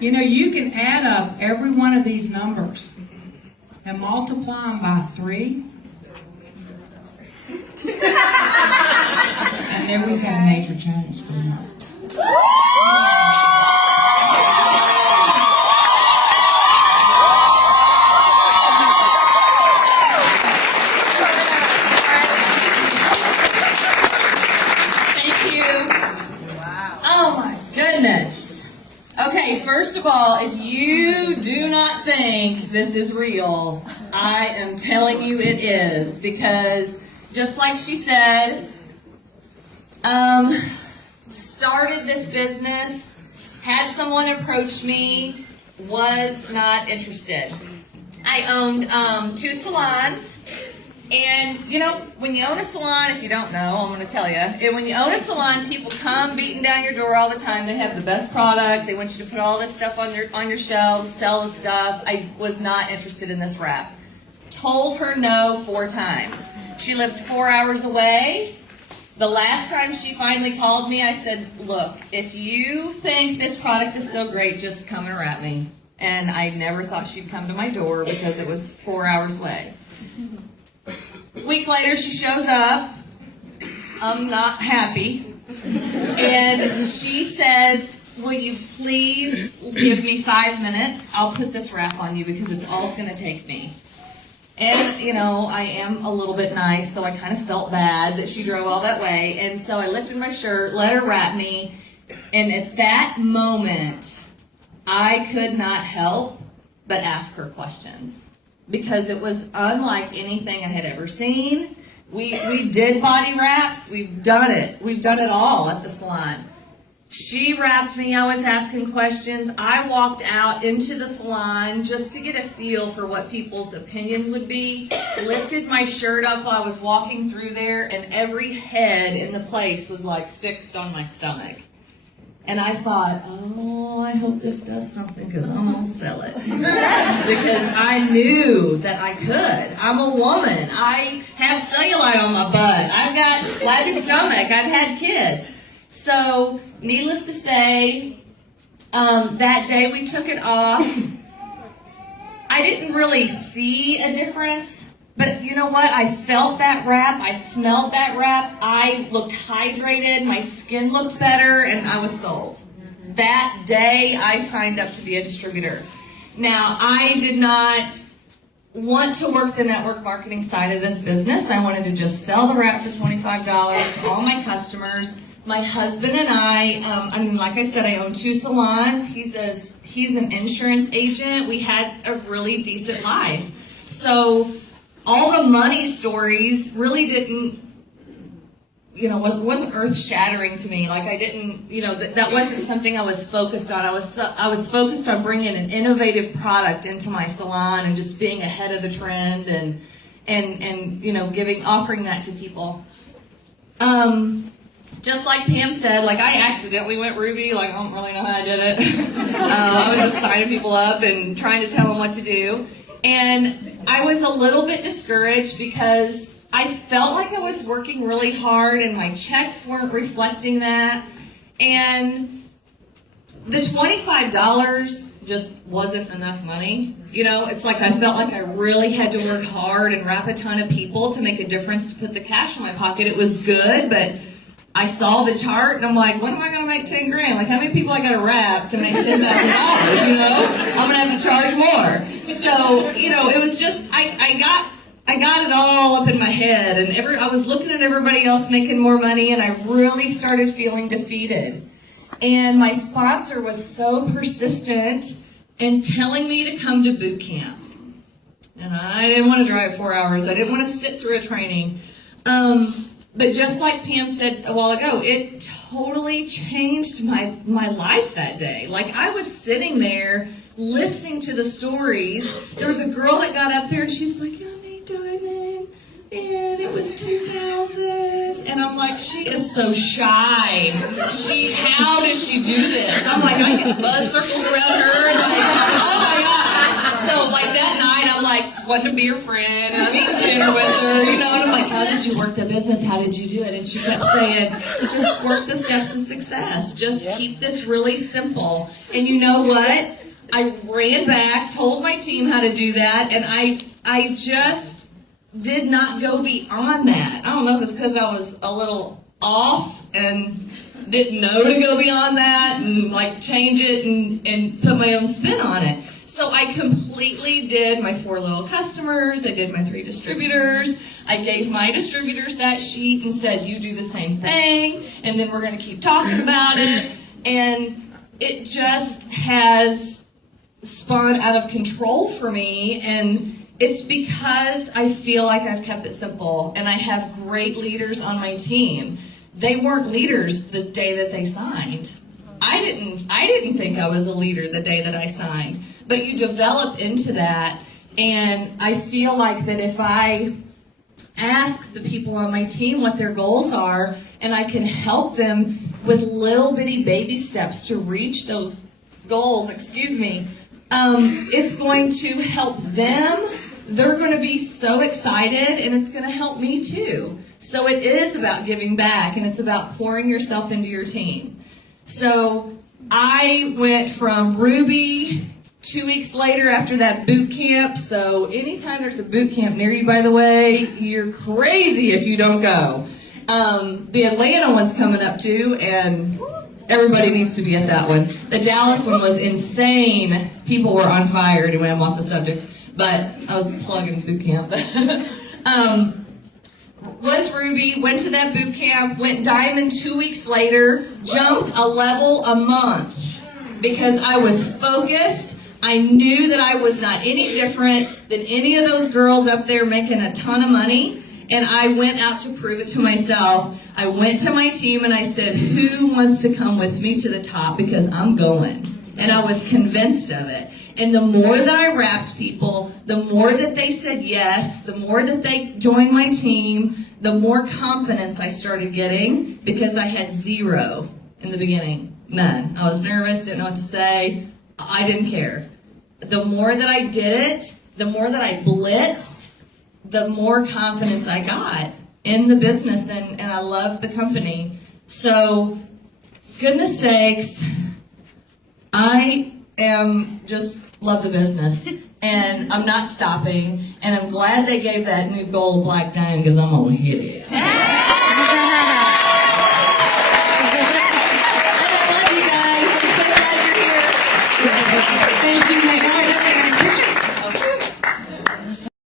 You know, you can add up every one of these numbers and multiply them by 3. And then we've had major change for that. Thank you. Oh my goodness. Okay, first of all, if you do not think this is real, I am telling you it is, because just like she said, started this business, had someone approach me, was not interested. I owned 2 salons. And, you know, when you own a salon, if you don't know, I'm going to tell you, when you own a salon, people come beating down your door all the time. They have the best product. They want you to put all this stuff on your shelves, sell the stuff. I was not interested in this wrap. Told her no 4 times. She lived 4 hours away. The last time she finally called me, I said, look, if you think this product is so great, just come and wrap me. And I never thought she'd come to my door because it was 4 hours away. A week later, she shows up. I'm not happy. And she says, will you please give me 5 minutes? I'll put this wrap on you because it's all it's going to take me. And, you know, I am a little bit nice, so I kind of felt bad that she drove all that way. And so I lifted my shirt, let her wrap me. And at that moment, I could not help but ask her questions, because it was unlike anything I had ever seen. We did body wraps. We've done it. We've done it all at the salon. She wrapped me. I was asking questions. I walked out into the salon just to get a feel for what people's opinions would be. Lifted my shirt up while I was walking through there, and every head in the place was like fixed on my stomach. And I thought, oh, I hope this does something, because I'm going to sell it. Because I knew that I could. I'm a woman. I have cellulite on my butt. I've got flabby stomach. I've had kids. So, needless to say, that day we took it off. I didn't really see a difference. But you know what? I felt that wrap. I smelled that wrap. I looked hydrated. My skin looked better, and I was sold. That day, I signed up to be a distributor. Now, I did not want to work the network marketing side of this business. I wanted to just sell the wrap for $25 to all my customers. My husband and I mean, like I said, I own 2 salons. He's an insurance agent. We had a really decent life. So all the money stories really didn't, you know, it wasn't earth-shattering to me. Like, I didn't, you know, that wasn't something I was focused on. I was focused on bringing an innovative product into my salon and just being ahead of the trend and you know, offering that to people. Just like Pam said, like, I accidentally went Ruby. Like, I don't really know how I did it. I was just signing people up and trying to tell them what to do. And I was a little bit discouraged because I felt like I was working really hard and my checks weren't reflecting that. And the $25 just wasn't enough money. You know, it's like I felt like I really had to work hard and wrap a ton of people to make a difference to put the cash in my pocket. It was good, but I saw the chart and I'm like, when am I going to make 10 grand? Like, how many people I got to wrap to make $10,000? You know, I'm going to have to charge more. So, you know, it was just, I got it all up in my head, and I was looking at everybody else making more money, and I really started feeling defeated. And my sponsor was so persistent in telling me to come to boot camp. And I didn't want to drive 4 hours. I didn't want to sit through a training. But just like Pam said a while ago, it totally changed my life that day. Like, I was sitting there listening to the stories. There was a girl that got up there and she's like, I made diamond, and it was $2,000. And I'm like, she is so shy. How does she do this? I'm like, I get buzz circles around her, like, oh my God. So like that night, I'm like, like wanting to be her friend, and I'm eating dinner with her, you know, and I'm like, how did you work the business? How did you do it? And she kept saying, just work the steps of success. Just keep this really simple. And you know what? I ran back, told my team how to do that, and I just did not go beyond that. I don't know if it's because I was a little off and didn't know to go beyond that and like change it and put my own spin on it. So I completely did my 4 loyal customers, I did my 3 distributors, I gave my distributors that sheet and said, you do the same thing, and then we're going to keep talking about it. And it just has spun out of control for me, and it's because I feel like I've kept it simple, and I have great leaders on my team. They weren't leaders the day that they signed. I didn't think I was a leader the day that I signed. But you develop into that, and I feel like that if I ask the people on my team what their goals are, and I can help them with little bitty baby steps to reach those goals, it's going to help them. They're going to be so excited, and it's going to help me too. So it is about giving back, and it's about pouring yourself into your team. So I went from Ruby 2 weeks later after that boot camp. So anytime there's a boot camp near you, by the way, you're crazy if you don't go. The Atlanta one's coming up too, and everybody needs to be at that one. The Dallas one was insane. People were on fire. Anyway, I'm off the subject, but I was plugging boot camp. Was Ruby, went to that boot camp, went diamond 2 weeks later, jumped a level a month because I was focused. I knew that I was not any different than any of those girls up there making a ton of money, and I went out to prove it to myself. I went to my team and I said, who wants to come with me to the top, because I'm going. And I was convinced of it. And the more that I wrapped people, the more that they said yes, the more that they joined my team, the more confidence I started getting, because I had 0 in the beginning. None. I was nervous, didn't know what to say. I didn't care. The more that I did it, the more that I blitzed, the more confidence I got in the business, and I loved the company. So, goodness sakes, I am just love the business, and I'm not stopping, and I'm glad they gave that new gold black diamond, because I'm gonna hit it.